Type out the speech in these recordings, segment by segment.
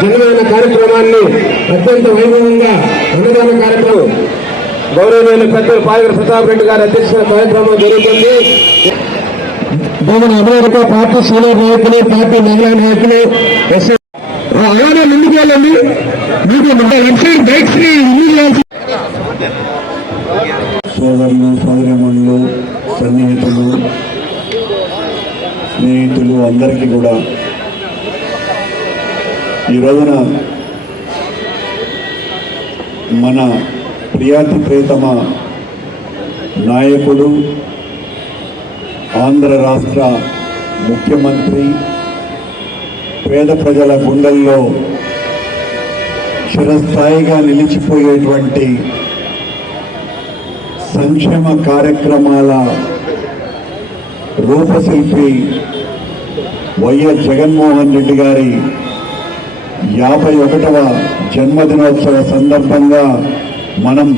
జన్మదిన కార్యక్రమాన్ని అత్యంత వైభవంగా అన్నదాన కార్యక్రమం గౌరవనీయులు పెద్దలు పాయగర ప్రతాప్ రెడ్డి గారి అధ్యక్షత కార్యక్రమం జరుగుతుంది. అమెరికా పార్టీ సీనియర్ నాయకులు పార్టీ మహిళా నాయకులు ఎస్. అలానే ముందుకు వెళ్ళండి. మీకు ఇల్లు చేయాల్సి సోదరులు సోదరిమణులు సన్నిహితులు స్నేహితులు అందరికీ కూడా ఈ రోజున మన ప్రియాతి ప్రియతమ నాయకుడు ఆంధ్ర రాష్ట్ర ముఖ్యమంత్రి పేద ప్రజల గుండెల్లో చిరస్థాయిగా నిలిచిపోయేటువంటి సంక్షేమ కార్యక్రమాల రూపశిల్పి వైఎస్ జగన్మోహన్ రెడ్డి గారి యాభై ఒకటవ జన్మదినోత్సవ సందర్భంగా మనం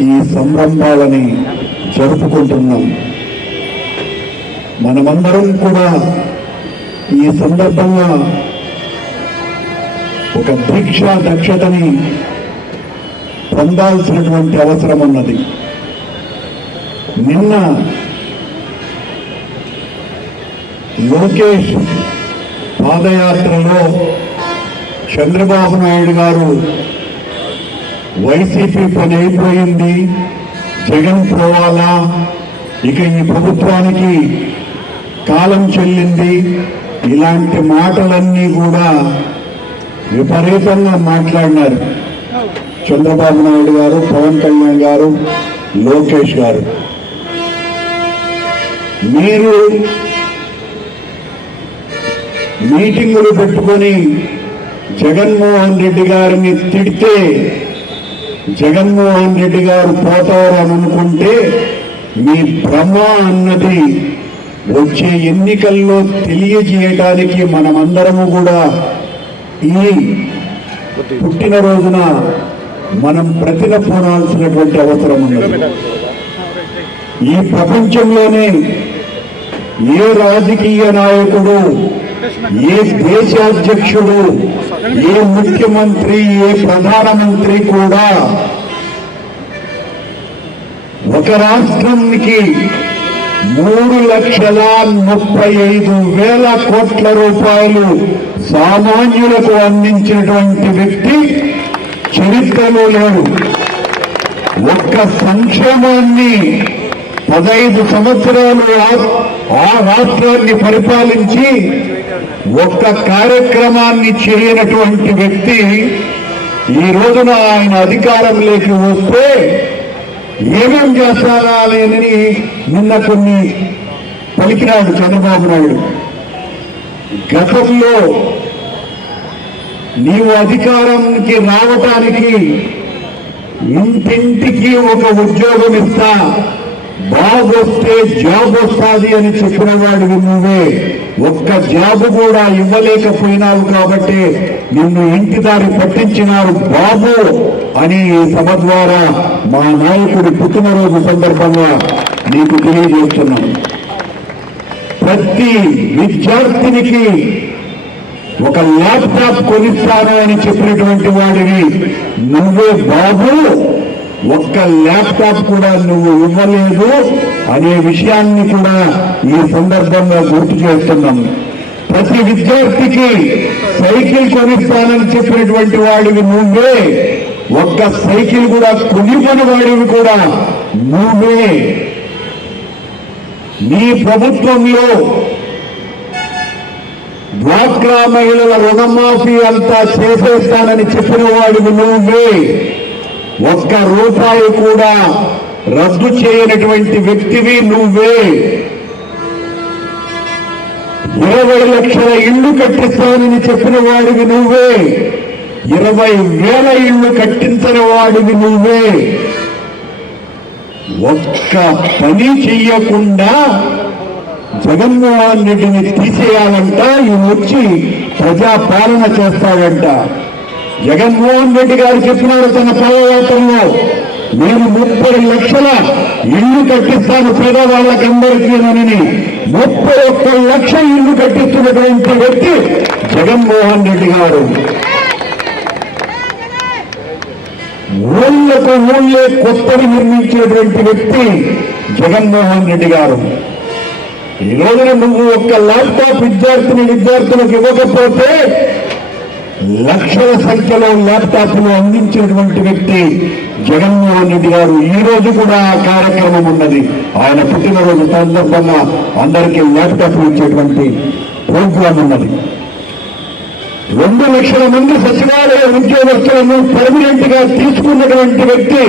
ఈ సంరంభాలని జరుపుకుంటున్నాం. మనమందరం కూడా ఈ సందర్భంగా ఒక దీక్షా దక్షతని పొందాల్సినటువంటి అవసరం ఉన్నది. నిన్న లోకేష్ పాదయాత్రలో చంద్రబాబు నాయుడు గారు వైసీపీ పని అయిపోయింది. జగన్ పోవాలా? ఇక ఈ ప్రభుత్వానికి కాలం చెల్లింది. ఇలాంటి మాటలన్నీ కూడా విపరీతంగా మాట్లాడినారు చంద్రబాబు నాయుడు గారు పవన్ కళ్యాణ్ గారు లోకేష్ గారు. మీరు మీటింగులు పెట్టుకొని జగన్మోహన్ రెడ్డి గారిని తిడితే జగన్మోహన్ రెడ్డి గారు పోతారు అని అనుకుంటే మీ భ్రమ అన్నది వచ్చే ఎన్నికల్లో తెలియజేయటానికి మనమందరము కూడా ఈ పుట్టినరోజున మనం ప్రతినపోనాల్సినటువంటి అవసరం ఉన్నది. ఈ ప్రపంచంలోనే ఏ రాజకీయ నాయకుడు ఏ దేశాధ్యక్షుడు ఏ ముఖ్యమంత్రి ఏ ప్రధానమంత్రి కూడా ఒక రాష్ట్రానికి మూడు లక్షల ముప్పై ఐదు వేల కోట్ల రూపాయలు సామాన్యులకు అందించినటువంటి వ్యక్తి చరిత్రలో లేడు. ఒక్క సంక్షేమాన్ని పదహైదు సంవత్సరాలు ఆ- రాష్ట్రాన్ని పరిపాలించి ఒక్క కార్యక్రమాన్ని చేయనటువంటి వ్యక్తి ఈ రోజున ఆయన అధికారంలోకి వస్తే ఏమేం చేస్తారా లేనని నిన్న కొన్ని పలికినాడు చంద్రబాబు నాయుడు. గతంలో నీవు అధికారానికి రావటానికి ఇంటింటికి ఒక ఉద్యోగం ఇస్తా బాబు వస్తే జాబ్ వస్తుంది అని చెప్పిన వాడివి నువ్వే. ఒక్క జాబ్ కూడా ఇవ్వలేకపోయినావు కాబట్టి నిన్ను ఇంటి దారి పట్టించినారు బాబు అని ఈ సభ ద్వారా మా నాయకుడి పుట్టినరోజు సందర్భంగా నీకు తెలియజేస్తున్నాం. ప్రతి విద్యార్థినికి ఒక ల్యాప్టాప్ కొనిస్తాను అని చెప్పినటువంటి వాడిని నువ్వే బాబు ఒక్క ల్యాప్టాప్ కూడా నువ్వు ఇవ్వలేదు అనే విషయాన్ని కూడా ఈ సందర్భంగా గుర్తు చేస్తున్నాం. ప్రతి విద్యార్థికి సైకిల్ కొనిస్తానని చెప్పినటువంటి వాడివి నువ్వే ఒక్క సైకిల్ కూడా కొనిపని వాడివి కూడా నువ్వే. నీ ప్రభుత్వంలో డ్వాక్రా మహిళల రుణమాఫీ అంతా చేసేస్తానని చెప్పిన వాడివి నువ్వే. ఒక్క రూపాయి కూడా రద్దు చేయనటువంటి వ్యక్తివి నువ్వే. ఇరవై లక్షల ఇళ్ళు కట్టిస్తానని చెప్పిన వాడివి నువ్వే. ఇరవై వేల ఇళ్ళు కట్టించని వాడివి నువ్వే. ఒక్క పని చెయ్యకుండా జగన్మోహన్ రెడ్డిని తీసేయాలంట ఈ వచ్చి ప్రజా పాలన చేస్తాడంట. జగన్మోహన్ రెడ్డి గారు చెప్పినారు తన పాదయాత్రలో నేను ముప్పై లక్షల ఇల్లు కట్టిస్తాను పేదవాళ్ళకందరికీ అని ముప్పై ఒక్క లక్ష ఇల్లు కట్టిస్తున్నటువంటి వ్యక్తి జగన్మోహన్ రెడ్డి గారు. ఊళ్ళకు ఊళ్ళే కొత్తవి నిర్మించేటువంటి వ్యక్తి జగన్మోహన్ రెడ్డి గారు. ఈ రోజున నువ్వు ఒక్క ల్యాప్టాప్ విద్యార్థిని విద్యార్థులకు ఇవ్వకపోతే లక్షల సంఖ్యలో ల్యాప్టాప్లు అందించినటువంటి వ్యక్తి జగన్మోహన్ రెడ్డి గారు. ఈ రోజు కూడా ఆ కార్యక్రమం ఉన్నది. ఆయన పుట్టినరోజు సందర్భంగా అందరికీ ల్యాప్టాప్లు ఇచ్చేటువంటి ప్రోగ్రాం ఉన్నది. రెండు లక్షల మంది సచివాలయ ఉద్యోగస్తులను పర్మనెంట్గా తీసుకున్నటువంటి వ్యక్తి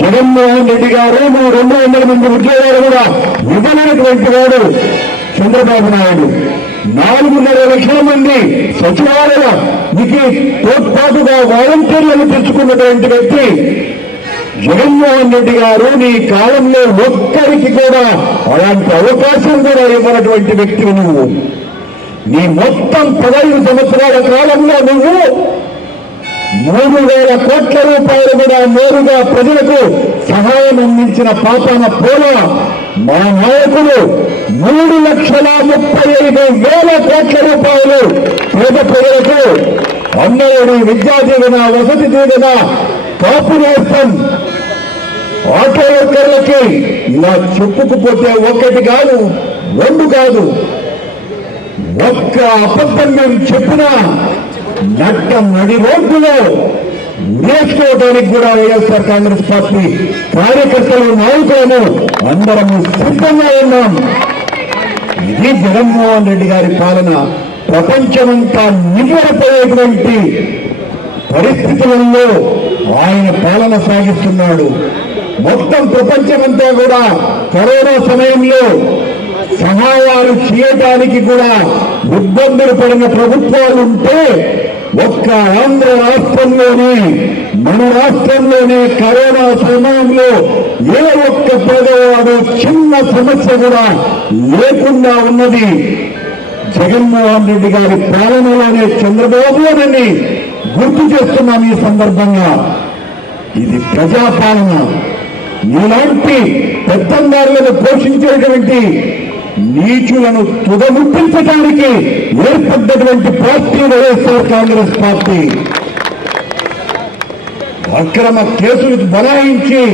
జగన్మోహన్ రెడ్డి గారు. నువ్వు రెండు వందల మంది ఉద్యోగాలు కూడా ఇవ్వలేనటువంటి వాడు చంద్రబాబు నాయుడు. నాలుగున్నర లక్షల మంది సచివాలయ దీనికి తోడ్పాటుగా వాలంటీర్లను తెచ్చుకున్నటువంటి వ్యక్తి జగన్మోహన్ రెడ్డి గారు. నీ కాలంలో ఒక్కరికి కూడా అలాంటి అవకాశం కూడా ఇవ్వనటువంటి వ్యక్తివి నువ్వు. నీ మొత్తం పదహైదు సంవత్సరాల కాలంలో నువ్వు మూడు వేల కోట్ల రూపాయలు కూడా నేరుగా ప్రజలకు సహాయం అందించిన పాపన పోల మా నాయకులు మూడు లక్షల ముప్పై ఐదు వేల కోట్ల రూపాయలు పేద ప్రజలకు అన్నయుడు విద్యా దీవెన వసతి దీవెన కాపు నేస్తం. ఆటో వర్కర్లకి ఇలా చెప్పుకుపోతే ఒకటి కాదు రెండు కాదు. ఒక్క అబద్ధం మేము చెప్పినా నట్ట నడి రోడ్డులో నేర్చుకోవడానికి కూడా వైఎస్ఆర్ కాంగ్రెస్ పార్టీ కార్యకర్తలు నాయకులను అందరము సిద్ధంగా ఉన్నాం. ఇది జగన్మోహన్ రెడ్డి గారి పాలన. ప్రపంచమంతా నివ్వరపోయేటువంటి పరిస్థితులలో ఆయన పాలన సాగిస్తున్నాడు. మొత్తం ప్రపంచమంతా కూడా కరోనా సమయంలో సహాయాలు చేయటానికి కూడా ఇబ్బందులు పడిన ప్రభుత్వాలు ఉంటే ఒక్క ఆంధ్ర రాష్ట్రంలోనే మన రాష్ట్రంలోనే కరోనా సమయంలో ఏ ఒక్క పేదవాడు చిన్న సమస్య కూడా లేకుండా ఉన్నది. జగన్మోహన్ రెడ్డి గారి పాలనలోనే చంద్రబాబు అని గుర్తు చేస్తున్నాం ఈ సందర్భంగా. ఇది ప్రజాపాలన. ఇలాంటి పెద్దందారులను పోషించేటువంటి నీచులను తుదముట్టించడానికి ఏర్పడ్డటువంటి పార్టీ వైఎస్ఆర్ కాంగ్రెస్ పార్టీ. అక్రమ కేసులు బనాయించి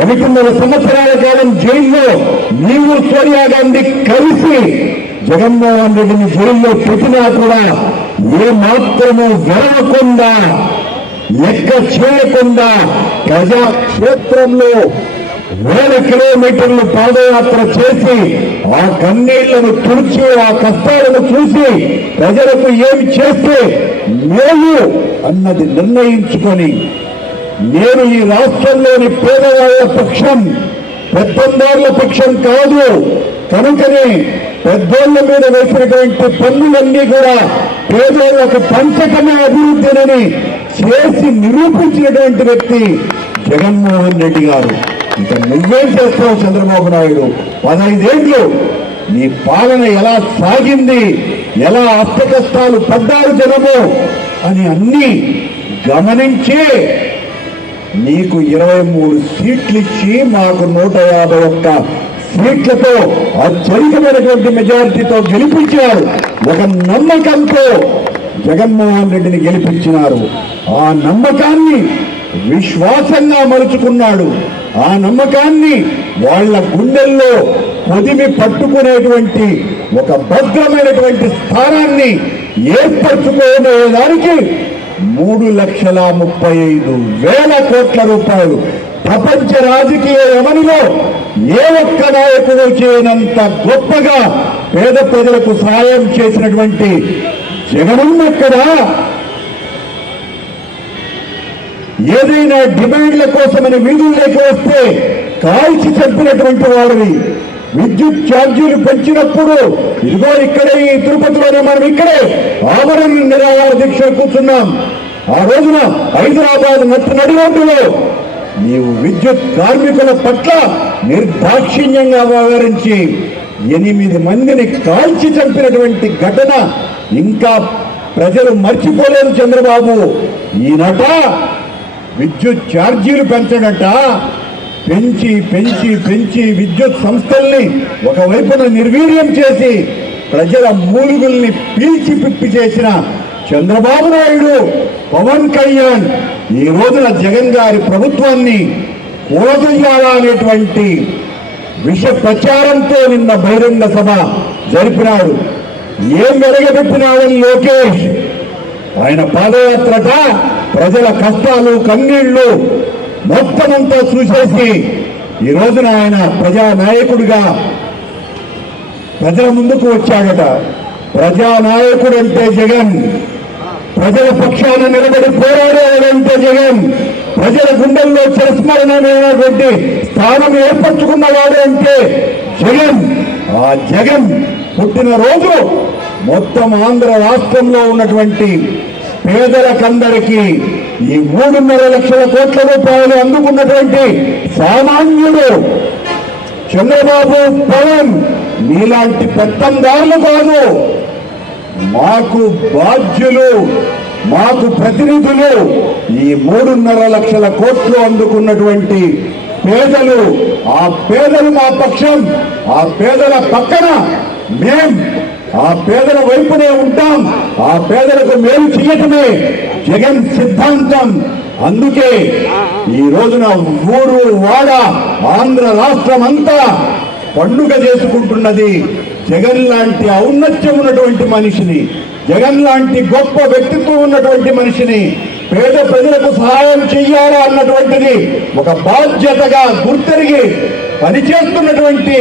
ఒకటిన్నర సంవత్సరాల కాలం జైల్లో నీవు సోనియా గాంధీ కలిసి జగన్మోహన్ రెడ్డిని జైల్లో పెట్టినా కూడా ఏ మాత్రము వెరవకుండా లెక్క చేయకుండా ప్రజాక్షేత్రంలో వేల కిలోమీటర్లు పాదయాత్ర చేసి ఆ కన్నీళ్ళను తుడిచి ఆ కష్టాలను చూసి ప్రజలకు ఏమి చేస్తే మేలు అన్నది నిర్ణయించుకొని నేను ఈ రాష్ట్రంలోని పేదవాళ్ళ పక్షం పెద్దందారుల పక్షం కాదు. కనుకనే పెద్దోళ్ళ మీద వేసినటువంటి పన్నులన్నీ కూడా పేదోళ్ళకు పంచకమే అభివృద్ధినని చేసి నిరూపించినటువంటి వ్యక్తి జగన్మోహన్ రెడ్డి గారు. ఇక నువ్వేం చేస్తావు చంద్రబాబు నాయుడు? పదైదేళ్ళు నీ పాలన ఎలా సాగింది? ఎలా అస్తకష్టాలు పడ్డారు జనము? అని అన్ని గమనించే నీకు ఇరవై మూడు సీట్లు ఇచ్చి మాకు నూట యాభై ఒక్క సీట్లతో అత్యధికమైనటువంటి మెజారిటీతో గెలిపించారు. ఒక నమ్మకంతో జగన్మోహన్ రెడ్డిని గెలిపించినారు. ఆ నమ్మకాన్ని విశ్వాసంగా మలుచుకున్నాడు. ఆ నమ్మకాన్ని వాళ్ళ గుండెల్లో పొదిమి పట్టుకునేటువంటి ఒక భద్రమైనటువంటి స్థానాన్ని ఏర్పరచుకోబోయేదానికి మూడు లక్షల ముప్పై ఐదు వేల కోట్ల రూపాయలు. ప్రపంచ రాజకీయ యమనిలో ఏ ఒక్క నాయకుడు చేయనంత గొప్పగా పేద ప్రజలకు సహాయం చేసినటువంటి జగనున్నక్కడ ఏదైనా డిమాండ్ల కోసమని వీధుల్లోకి వస్తే కాల్చి చెప్పినటువంటి వాడివి. విద్యుత్ ఛార్జీలు పెంచినప్పుడు ఇదిగో ఇక్కడే ఈ తిరుపతిలోనే మనం ఇక్కడే ఆమరణ నిరాహార దీక్ష కూర్చున్నాం. ఆ రోజున హైదరాబాద్ నట్టు నడి నీవు విద్యుత్ కార్మికుల పట్ల నిర్దాక్షిణ్యంగా వ్యవహరించి ఎనిమిది మందిని కాల్చి చంపినటువంటి ఘటన ఇంకా ప్రజలు మర్చిపోలేదు చంద్రబాబు. ఈనట విద్యుత్ ఛార్జీలు పెంచడట. పెంచి పెంచి పెంచి విద్యుత్ సంస్థల్ని ఒకవైపున నిర్వీర్యం చేసి ప్రజల మూలుగుల్ని పీల్చి పిప్పి చేసిన చంద్రబాబు నాయుడు పవన్ కళ్యాణ్ ఈ రోజున జగన్ గారి ప్రభుత్వాన్ని కూలదొయ్యాలా అనేటువంటి విష ప్రచారంతో నిన్న బహిరంగ సభ జరిపినాడు. ఏం వెలగబెట్టినాడని లోకేష్? ఆయన పాదయాత్రట ప్రజల కష్టాలు కన్నీళ్ళు మొత్తమంతా చూసేసి ఈ రోజున ఆయన ప్రజా నాయకుడిగా ప్రజల ముందుకు వచ్చాడట. ప్రజానాయకుడు అంటే జగన్. ప్రజల పక్షాన నిలబడి పోరాడేవాడంటే జగన్. ప్రజల గుండెల్లో చిరస్మరణమైనటువంటి స్థానం ఏర్పరచుకున్నవాడు అంటే జగన్. ఆ జగన్ పుట్టినరోజు మొత్తం ఆంధ్ర రాష్ట్రంలో ఉన్నటువంటి పేదలకందరికీ ఈ మూడున్నర లక్షల కోట్ల రూపాయలు అందుకున్నటువంటి సామాన్యుడు చంద్రబాబు పవన్ మీలాంటి పెత్తందారులు కాదు. మాకు బాధ్యులు మాకు ప్రతినిధులు ఈ మూడున్నర లక్షల కోట్లు అందుకున్నటువంటి పేదలు. ఆ పేదలు మా పక్షం ఆ పేదల పక్కన మేం ఆ పేదల వైపునే ఉంటాం. ఆ పేదలకు మేలు చేయటమే జగన్ సిద్ధాంతం. అందుకే ఈ రోజున ఊరు వాడ ఆంధ్ర రాష్ట్రం అంతా పండుగ చేసుకుంటున్నది జగన్ లాంటి ఔన్నత్యం ఉన్నటువంటి మనిషిని జగన్ లాంటి గొప్ప వ్యక్తిత్వం ఉన్నటువంటి మనిషిని పేద ప్రజలకు సహాయం చెయ్యాలా అన్నటువంటిది ఒక బాధ్యతగా గుర్తెరిగి పనిచేస్తున్నటువంటి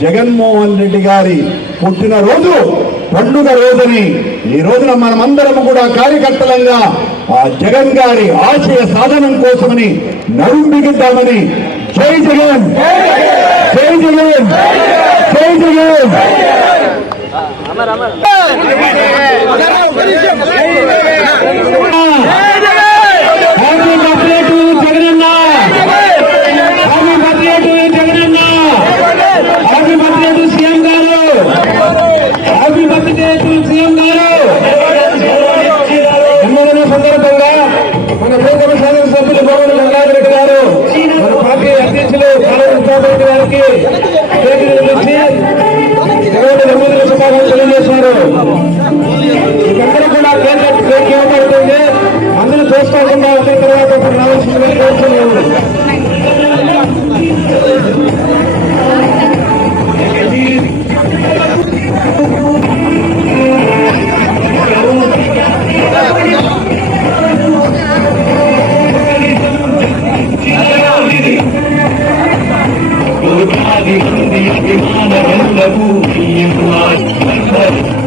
జగన్మోహన్ రెడ్డి గారి పుట్టినరోజు పండుగ రోజుని ఈ రోజున మనమందరం కూడా కార్యకర్తలంగా ఆ జగన్ గారి ఆశయ సాధనం కోసమని నడుం బిగిద్దామని జై జగన్! జై జగన్! జై జగన్! హ్యాపీ సిద్ధయ్య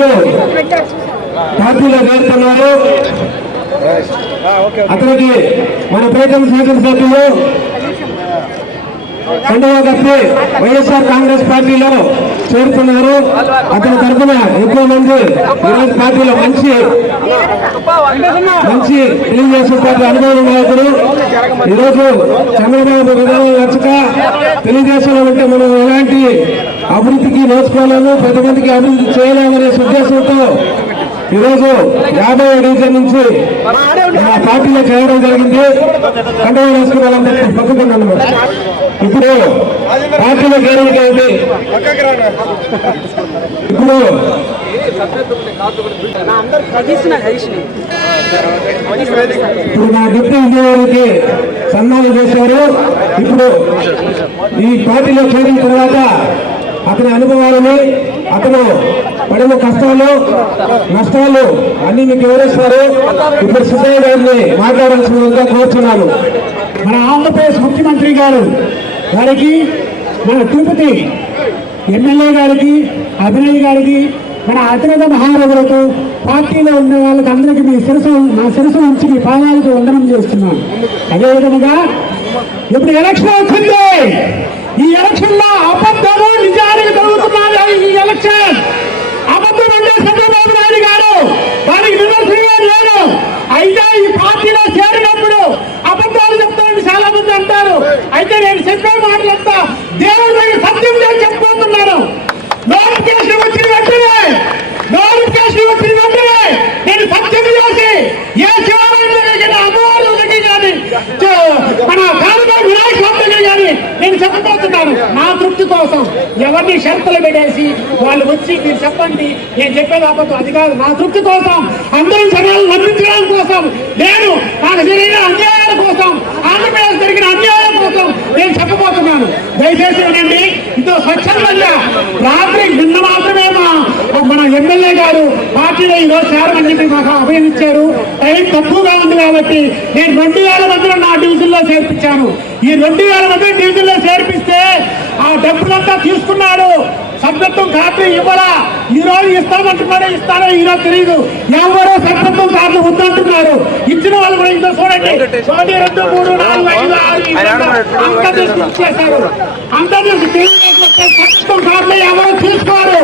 ఈరోజు పార్టీలో చేరుతున్నారు. అతనికి మన ప్రియతమ శాసనసభ్యులు రెండవ కప్పి వైఎస్ఆర్ కాంగ్రెస్ పార్టీలో చేరుతున్నారు. అతని తరఫున ఎక్కువ మంది ఈరోజు పార్టీలో మంచి మంచి తెలుగుదేశం పార్టీ అనుభవం నాయకుడు ఈరోజు చంద్రబాబు విధానం నచ్చక తెలుగుదేశంలో ఉంటే మనం ఎలాంటి అభివృద్ధికి నోచుకోలేము పది మందికి అభివృద్ధి చేయలేమనే ఉద్దేశంతో ఈరోజు యాభై డివిజన్ నుంచి మా పార్టీలో చేరడం జరిగింది. కండవ వేసుకుని వాళ్ళందరూ పక్కకున్నాను ఇప్పుడు పార్టీలో చేరడానికి ఇప్పుడు ఇప్పుడు నా డిప్యూటీ ఇంజనీర్కి సన్మానం చేశారు. ఇప్పుడు ఈ పార్టీలో చేరిన తర్వాత అతని అనుభవాలని అతను పడిన కష్టాలు నష్టాలు అన్ని మీకు వివరిస్తారు. ఇప్పుడు సిద్ధయ్య గారిని మాట్లాడాల్సిందిగా కోరుతున్నాను మన ఆంధ్రప్రదేశ్ ముఖ్యమంత్రి గారు గారికి మన తిరుపతి ఎమ్మెల్యే గారికి అభినయ్ గారికి మన అతిరథ మహారథులకు పార్టీలో ఉన్న వాళ్ళకి అందరికీ మీ శిరసు నా శిరసు ఉంచి మీ పాదాలకు వందనం చేస్తున్నాను. అదేవిధంగా ఇప్పుడు ఎలక్షన్ వచ్చింది ఈ ఎలక్షన్లో అబద్ధము నిజానికి జరుగుతున్నది ఈ ఎలక్షన్. అబద్ధం అంటే చంద్రబాబు నాయుడు గారు. దానికి నిదర్శనమే లేదు. అయితే ఈ పార్టీలో చేరినప్పుడు అబద్ధాలు చెప్తారని చాలా మంది అంటారు. అయితే నేను చెప్పే మాటలు అంతా దేవుడు దగ్గర సత్యం నేను చెప్పబోతున్నాను నోటిఫికేషన్ వచ్చిన వెంటనే నోటిఫికేషన్ వచ్చిన వెంటనే నేను సత్యం చేసి ఏ శివాలయం జరిగిన కానీ దగ్గర కానీ మన కాలుబాబు వినాయక స్వామి దగ్గర కానీ నేను చెప్పబోతున్నాను. నా తృప్తి కోసం ఎవరిని షరతులు పెట్టేసి వాళ్ళు వచ్చి మీరు చెప్పండి నేను చెప్పేది అబద్ధం అది కాదు. నా తృప్తి కోసం అందరూ జనాలు నమ్మించడం కోసం నేను నాకు జరిగిన అన్యాయాల కోసం ఆంధ్రప్రదేశ్ జరిగిన అన్యాయాల కోసం నేను చెప్పబోతున్నాను. దయచేసి వినండి ఇంతో స్వచ్ఛందంగా రాత్రి నిన్న మాత్రమే మన ఎమ్మెల్యే గారు పార్టీలో ఈ రోజు చేరమని చెప్పి మాకు అభయం ఇచ్చారు టైం తక్కువగా ఉంది కాబట్టి నేను రెండు వేల మందిలో నా డివిజన్లో చేర్పించాను ఈ రెండు వేల మంది డివిజన్లో చేర్పిస్తే ఆ డబ్బులంతా తీసుకున్నాడు సభ్యత్వం కార్డు ఇవ్వరా ఈ రోజు ఇస్తామంటున్నాడో ఇస్తారో ఈ రోజు తెలియదు ఎవరో సభ్యత్వం కార్డు వద్దంటున్నారు ఇచ్చిన వాళ్ళు కూడా ఇంత చూడండి ఒకటి రెండు మూడు నాలుగు ఐదు ఆరు అంతా తీసుకుని ఇచ్చేశారు అంతా తీసుకు తెలుగుదేశం వస్తే తీసుకోరు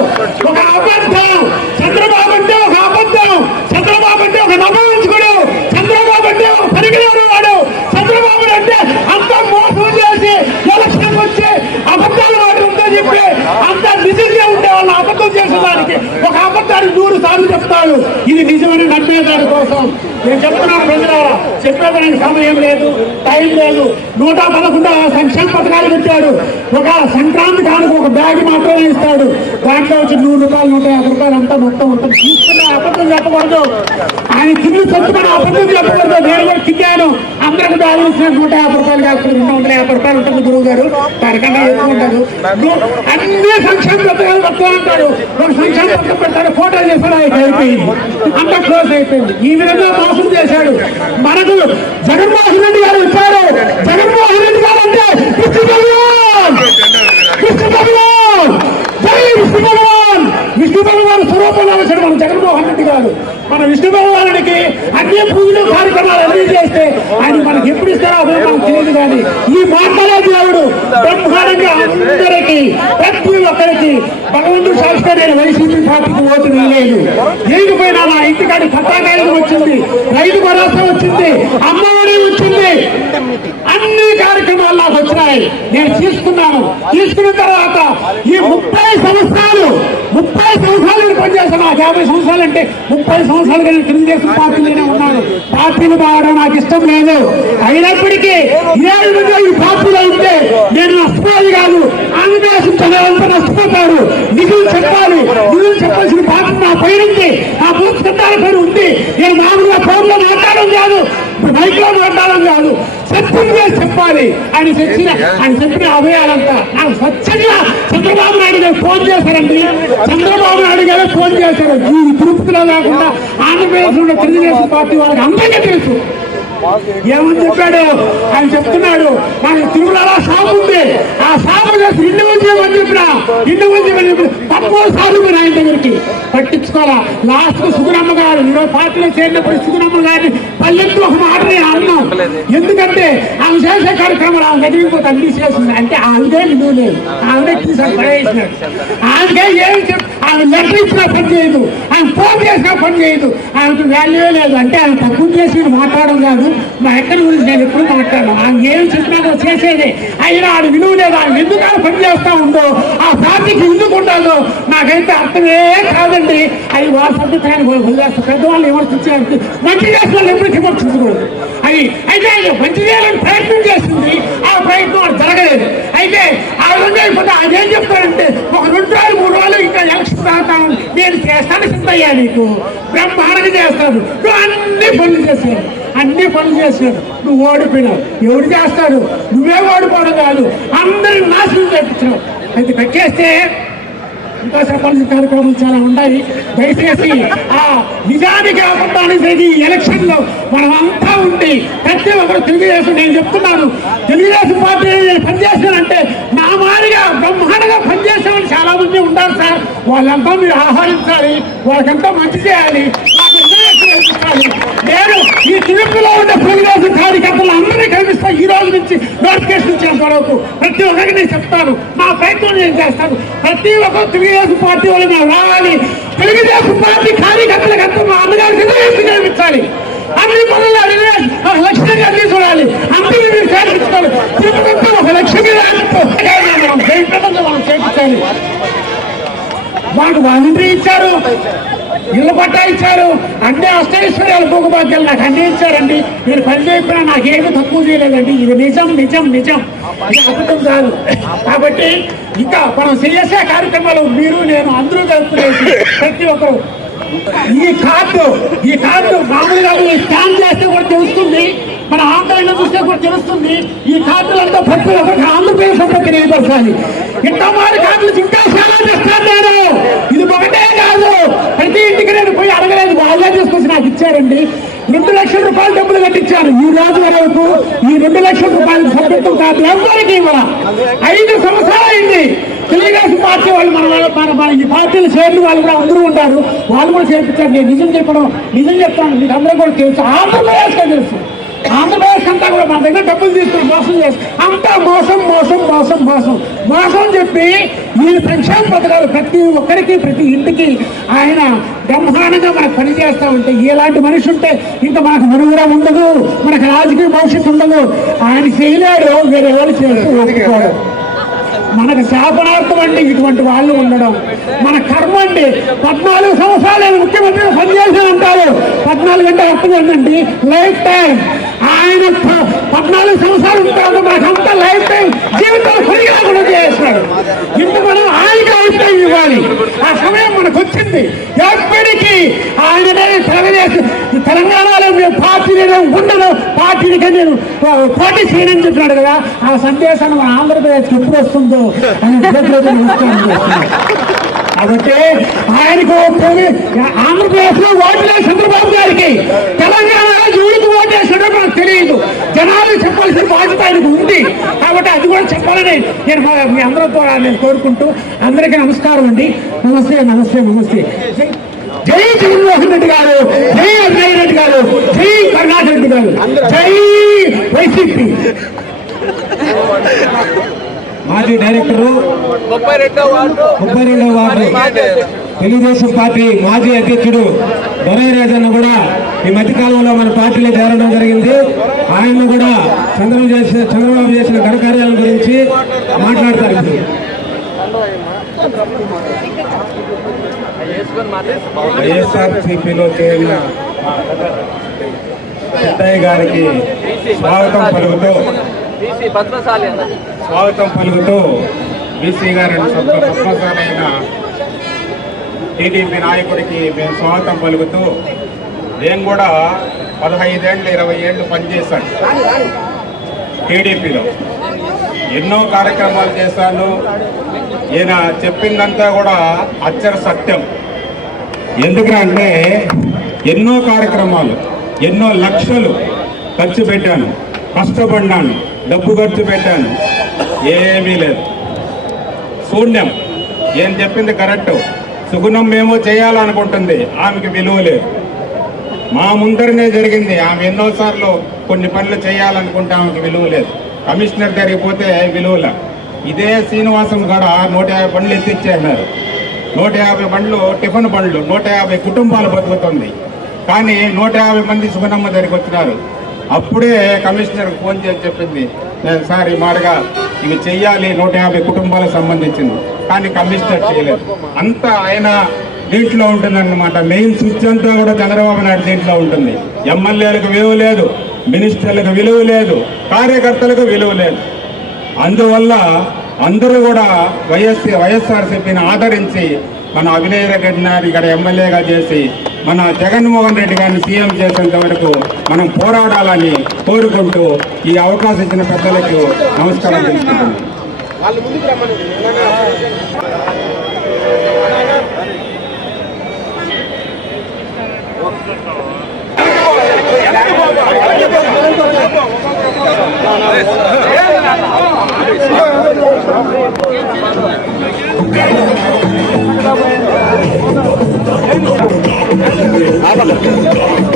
ఒక అబద్ధం చంద్రబాబు అంటే ఒక అబద్ధం చంద్రబాబు అంటే ఒక నమ్మవించుకుడు చంద్రబాబు అంటే ఒక పరిగణన వాడు చంద్రబాబు అంటే అంత మోసం చేసి ఎలక్షన్ వచ్చి అబద్ధాలు మాట్లాడుతూ చెప్పి అంత నిజంగా ఉండే వాళ్ళు అబద్ధం చేసేదానికి ఒక అబద్ధాన్ని నూరు సార్లు చెప్తాడు ఇది నిజమని నమ్మేదాని కోసం నేను చెప్తున్నాను ప్రజలారా చెప్పేదానికి సమయం లేదు టైం లేదు నూట పదకొండు సంక్షేమ పథకాలు పెట్టాడు ఒక సంక్రాంతి కానుక ఒక బ్యాగ్ మాత్రమే ఇస్తాడు. దాంట్లో వచ్చి నూరు రూపాయలు నూట యాభై రూపాయలు అంతా మొత్తం ఉంటుంది. తీసుకున్న అబద్ధం చెప్పకూడదు. ఆయన తిరిగి సొంతమైన అబద్ధం చెప్పకూడదు. నేను కూడా తిరిగాను. అందరికి బ్యాలెన్స్ నూట యాభై రూపాయలు కాకుండా రెండు వందల యాభై రూపాయలు ఉంటుంది గురువు గారు. దానికన్నా ఎక్కువ ఉండదు అన్ని సంక్షేమ పథకాలు తక్కువ అంటారు ఒక సంక్షేమ పథకం పెడతాడు. ఫోటో చేశాడు ఆయన అయిపోయింది. అంత క్లోజ్ అయిపోయింది. ఈ విధంగా మోసం చేశాడు. మనకు జగన్మోహన్ రెడ్డి గారు ఇచ్చారు జగన్మోహన్ రెడ్డి గారు అంటే విష్ణు భగవాన్ విష్ణు భగవాన్ జై విష్ణు భగవాన్ విష్ణు భగవాన్ మన జగన్మోహన్ రెడ్డి గారు మన విష్ణు భగవానుడికి అన్ని పూజలు కార్యక్రమాలు అన్ని చేస్తే ఆయన మనకి ఎప్పుడు ఇస్తారో అదే మనకు తెలియదు కానీ ఈ మాటలే దేవుడు బ్రహ్మాండంగా అందరికీ ప్రతి ఒక్కరికి భగవంతుడు సంస్కరణ వైసీపీ పార్టీకి ఓటు వేయలేదు లేకపోయినా నా ఇంటికాడి పట్టాకాయలు వచ్చింది రైతు భరోసా వచ్చింది అమ్మఒడి వచ్చింది. అన్ని కార్యక్రమాలు నాకు వచ్చినాయి. నేను తీసుకున్నాను. తీసుకున్న తర్వాత ఈ ముప్పై సంవత్సరాలు ముప్పై సంవత్సరాలు నేను పనిచేస్తాను. నాకు యాభై సంవత్సరాలు అంటే ముప్పై సంవత్సరాలుగా నేను తెలుగుదేశం పార్టీలోనే ఉన్నాను. పార్టీలు మారడం నాకు ఇష్టం లేదు. అయినప్పటికీ ఏ విధంగా ఈ పార్టీలో ఉంటే నేను నష్టపోయి కాదు. ఆంధ్రప్రదేశ్ ప్రజలంతా నష్టపోతారు. నిధులు చెప్పాలి. నిధులు చెప్పాల్సిన బాధ్యత నా పైనుంది నా చట్టాల పైన ఉంది. నేను మామూలుగా ఫోన్లో మాట్లాడడం కాదు. మైక్లో మాట్లాడడం కాదు. సత్యం చేసి చెప్పాలి. ఆయన చెప్పిన ఆయన చెప్పిన అభయాలంతా నాకు స్వచ్ఛంగా చంద్రబాబు నాయుడు గారు ఫోన్ చేశారండి. చంద్రబాబు నాయుడు గారు ఫోన్ చేశారు. ఈ తిరుపతిలో కాకుండా ఆంధ్రప్రదేశ్లో తెలుగుదేశం పార్టీ వాళ్ళకి అందరికీ తెలుసు. ఏమని చెప్పాడు? ఆయన చెప్తున్నాడు మన తిరుమల షాప్ ఉంది. ఆ షాప్ చేసి ఇల్లు వచ్చి అని చెప్పిన ఇంటి వచ్చి అని తక్కువ సార్లు మీరు ఆయన దగ్గరికి. పట్టించుకోవాలా? లాస్ట్ సుగురమ్మ గారు ఇరవై పార్టీలో చేరినప్పుడు సుగురమ్మ గారిని పల్లెత్తు ఒక మాట నేను అన్నాం. ఎందుకంటే ఆమె చేసే కార్యక్రమాలు ఆమె ఎదిగిపోతే అన్ని చేసింది. అంటే ఆమెదే నిలువలేదు. ఆమె తీసాడు పడేసినాడు. ఆమెకే ఏమి చెప్పి ఆయన లెటర్ ఇచ్చినా పని చేయదు. ఆయన ఫోన్ చేసినా పని చేయదు. ఆయనకు వాల్యూ లేదు. అంటే ఆయన తక్కువ చేసి మాట్లాడడం కాదు. మా ఎక్కడి గురించి నేను ఎప్పుడు మాట్లాడను. ఆమె ఏం చెప్పినా చేసేదే చేసేది. అయినా ఆయన విలువ లేదు ఆయన ఎందుకు ఆమె పని చేస్తా ఉందో ఆ పార్టీకి ఎందుకు ఉండాలో నాకైతే అర్థమే కాదండి. అది వాళ్ళ ఆయన వదిలేస్తారు పెద్దవాళ్ళు విమర్శించారు మంచి చేసిన వాళ్ళు ఎప్పుడు విమర్శించకూడదు అది అయితే ఆయన మంచి చేయాలని ప్రయత్నం చేస్తుంది ఆ ప్రయత్నం జరగలేదు. అయితే ఆ విధంగా అయిపోతే అదేం చెప్తాడంటే ఒక రెండు రోజులు మూడు రోజులు ఇంకా ఎలక్షన్ రాతాను నేను చేస్తాను సిద్ధయ్యా నీకు. బ్రహ్మాండంగా చేస్తాను నువ్వు అన్ని పనులు చేశాను అన్ని పనులు చేశాడు నువ్వు ఓడిపోయినావు ఎవడు చేస్తాడు? నువ్వే ఓడిపోవడం కాదు. అందరిని నాశనం చేపించినావు అది కట్టేస్తే ఇంకా చెప్పాల్సిన కార్యక్రమాలు చాలా ఉన్నాయి. దయచేసి ఆ నిజానికి రాకుండా ఈ ఎలక్షన్లో మనం అంతా ఉండి ప్రతి ఒక్కరు తెలుగుదేశం నేను చెప్తున్నాను. తెలుగుదేశం పార్టీ పనిచేస్తానంటే నా మారిగా బ్రహ్మాండంగా పనిచేసే వాళ్ళు చాలా మంది ఉంటారు సార్. వాళ్ళంతా మీరు ఆహ్వానించాలి. వాళ్ళకంతా మంచి చేయాలి. నేను ఈ తిరుపతిలో ఉన్న తెలుగుదేశం కార్యకర్తలు అందరినీ కల్పిస్తా ఈ రోజు నుంచి నోటిఫికేషన్ ఇచ్చేంత వరకు ప్రతి ఒక్కరికి నేను చెప్తాను. నా చేస్తాం ప్రతి ఒక్కరు తెలుగుదేశం పార్టీ వాళ్ళు రావాలి. తెలుగుదేశం పార్టీ కార్యకర్తలకంతా మా అన్నగారికి నిర్ణయించాలి అన్ని పనులు లక్ష్యంగా తీసుకోవాలి. చూడాలి అందరినీ మీరు చేర్పించుకోవాలి తిరుపతి ఒక లక్ష్యంగా మనం జయప్రదంగా మనం చేర్పించాలి మాకు మంత్రి ఇచ్చారు. ఇల్లు పట్టా ఇచ్చారు అన్ని అష్టైశ్వర్యాలు భూగభాగ్యాలు నాకు అన్ని ఇచ్చారండి. నేను పని చేయకుండా నాకేమీ తక్కువ చేయలేదండి. ఇది నిజం నిజం నిజం. ఇది అద్భుతం కాదు. కాబట్టి ఇంకా మనం చేసే కార్యక్రమాలు మీరు నేను అందరూ కలుపుకునేసి ప్రతి ఒక్కరు. ఈ కార్డు ఈ కార్డు మామూలుగా స్కాన్ చేస్తే కూడా తెలుస్తుంది. మన ఆన్లైన్లో చూస్తే కూడా తెలుస్తుంది. ఈ కార్డులంతా ప్రతి ఒక్కరికి ఆంధ్రప్రదేశ్ అంతా తెలియపరచాలి ఇంత మారి కార్డులు ఇంకా చాలా చేస్తాను నేను. ఇది ఒకటే కాదు ప్రతి ఇంటికి నేను పోయి అడగలేదు వాళ్ళే తీసుకొచ్చి నాకు ఇచ్చారండి రెండు లక్షల రూపాయలు ఇచ్చారు. ఈ రోజు వరకు ఈ రెండు లక్షల రూపాయలు సభ్యత్వం కాదు ఎవరికి కూడా ఐదు సంవత్సరాలు అయింది తెలుగుదేశం పార్టీ వాళ్ళు మన మన ఈ పార్టీలు చేరిన వాళ్ళు కూడా అందరూ ఉంటారు. వాళ్ళు కూడా చేర్పించారు. నేను నిజం చెప్పడం నిజం చెప్తాను. మీకు అందరూ కూడా తెలుసు. ఆంధ్రప్రదేశ్ తెలుసు. ఆంధ్రప్రదేశ్ అంతా కూడా మన దగ్గర డబ్బులు తీసుకుని మోసం చేసి అంతా మోసం మోసం మోసం మోసం. మోసం చెప్పి ఈయన సంక్షేమ పథకాలు ప్రతి ఒక్కరికి ప్రతి ఇంటికి ఆయన బ్రహ్మాండంగా మనకు పనిచేస్తూ ఉంటే ఎలాంటి మనిషి ఉంటే ఇంకా మనకు మనుగడ ఉండదు మనకు రాజకీయ భవిష్యత్తు ఉండదు. ఆయన చేయలేడు వేరే వాళ్ళు చేస్తూ మనకు శాపనార్థం అండి ఇటువంటి వాళ్ళు ఉండడం. మన కర్మ అండి పద్నాలుగు సంవత్సరాలు ఆయన ముఖ్యమంత్రిగా పనిచేసి ఉంటారు. పద్నాలుగు గంటల అర్థం ఉందండి లైఫ్ టైం. ఆయన పద్నాలుగు సంవత్సరాలు ఉంటారు మనకంతా లైఫ్ టైం జీవితాలు పొడిగా కూడా చేస్తాడు. ఇంత టైం ఇవ్వాలి. ఆ సమయం మనకు వచ్చింది. ఎప్పటికీ ఆయననే తెలుగుదేశం తెలంగాణలో మేము పార్టీ నేను ఉండను. పార్టీకి నేను పోటీ చేయనని చెప్పినాడు కదా. ఆ సందేశాన్ని మన ఆంధ్రప్రదేశ్ ఎప్పుడు వస్తుందో అని కాబట్టి ఆయనకు ఆంధ్రప్రదేశ్లో ఓటు చంద్రబాబు గారికి తెలంగాణ తెలియదు. జనాలు చెప్పాల్సిన బాధ్యత ఆయనకు ఉంది. కాబట్టి అది కూడా చెప్పాలని నేను మా- అందరితో నేను కోరుకుంటూ అందరికీ నమస్కారం అండి. నమస్తే నమస్తే నమస్తే. జై జగన్మోహన్ రెడ్డి గారు. జై అభినయ్ రెడ్డి గారు. జై కరుణాకర్ రెడ్డి గారు. జై వైసీపీ. మాజీ డైరెక్టరు. ముప్పై రెండో వార్డు. ముప్పై రెండవ వార్డు. తెలుగుదేశం పార్టీ మాజీ అధ్యక్షుడు దొరై రాజన్న కూడా ఈ మధ్యకాలంలో మన పార్టీలో చేరడం జరిగింది ఆయన కూడా చంద్రబాబు చేసిన చంద్రబాబు చేసిన ఘనకార్యాల గురించి మాట్లాడతారు ఇప్పుడు. వైఎస్ఆర్సీపీలో చేరిన పెద్దయ్య గారికి స్వాగతం పలుకుతూ స్వాగతం పలుకుతూ బీసీ గారి పద్మశాలైన టీడీపీ నాయకుడికి మేము స్వాగతం పలుకుతూ నేను కూడా పదహైదేళ్ళు ఇరవై ఏళ్ళు పనిచేశాను. టీడీపీలో ఎన్నో కార్యక్రమాలు చేశాను. ఈయన చెప్పిందంతా కూడా అచ్చర సత్యం. ఎందుకంటే ఎన్నో కార్యక్రమాలు ఎన్నో లక్షలు ఖర్చు పెట్టాను. కష్టపడ్డాను డబ్బు ఖర్చు పెట్టాను. ఏమీ లేదు. శూన్యం. ఏం చెప్పింది కరెక్ట్. సుగుణం మేము చేయాలనుకుంటుంది. ఆమెకి విలువ లేదు. మా ముందరనే జరిగింది. ఆమె ఎన్నోసార్లు కొన్ని పనులు చేయాలనుకుంటే ఆమెకి విలువ లేదు. కమిషనర్ దగ్గరికి పోతే విలువల ఇదే శ్రీనివాసం కూడా నూట యాభై బండ్లు ఎత్తిచ్చేసినారు. నూట యాభై బండ్లు టిఫిన్ బండ్లు నూట యాభై కుటుంబాలు బతుకుతుంది. కానీ నూట యాభై మంది సుగనమ్మ దగ్గరికి వచ్చినారు. అప్పుడే కమిషనర్కి ఫోన్ చేసి చెప్పింది "నేను సార్ ఈ మాటగా ఇవి చెయ్యాలి. నూట యాభై కుటుంబాలకు సంబంధించింది. కానీ కమిషనర్ చేయలేదు. అంతా ఆయన దీంట్లో ఉంటుందన్నమాట. మెయిన్ స్విచ్ అంతా కూడా చంద్రబాబు నాయుడు దీంట్లో ఉంటుంది. ఎమ్మెల్యేలకు విలువ లేదు మినిస్టర్లకు విలువ లేదు కార్యకర్తలకు విలువ లేదు. అందువల్ల అందరూ కూడా వైఎస్ వైఎస్ఆర్సీపీని ఆదరించి మన అభినయ రెడ్డి ఇక్కడ ఎమ్మెల్యేగా చేసి మన జగన్మోహన్ రెడ్డి గారిని సీఎం చేసేంత వరకు మనం పోరాడాలని కోరుకుంటూ ఈ అవకాశం ఇచ్చిన పెద్దలకు నమస్కారం తెలుసుకుంటున్నాను వాళ్ళు ముందుకు రమ్మని Thank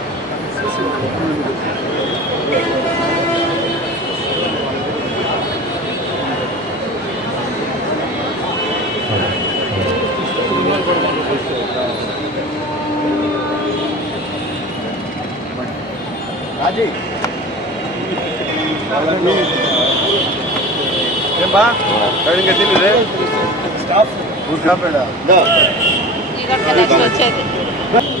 రాజీ ఏం బా ఇంకా తెలియదే స్టాఫ్ స్టాఫ్ నెక్స్ట్ వచ్చేది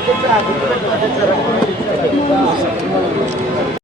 どれぐらいの時間がかかるか。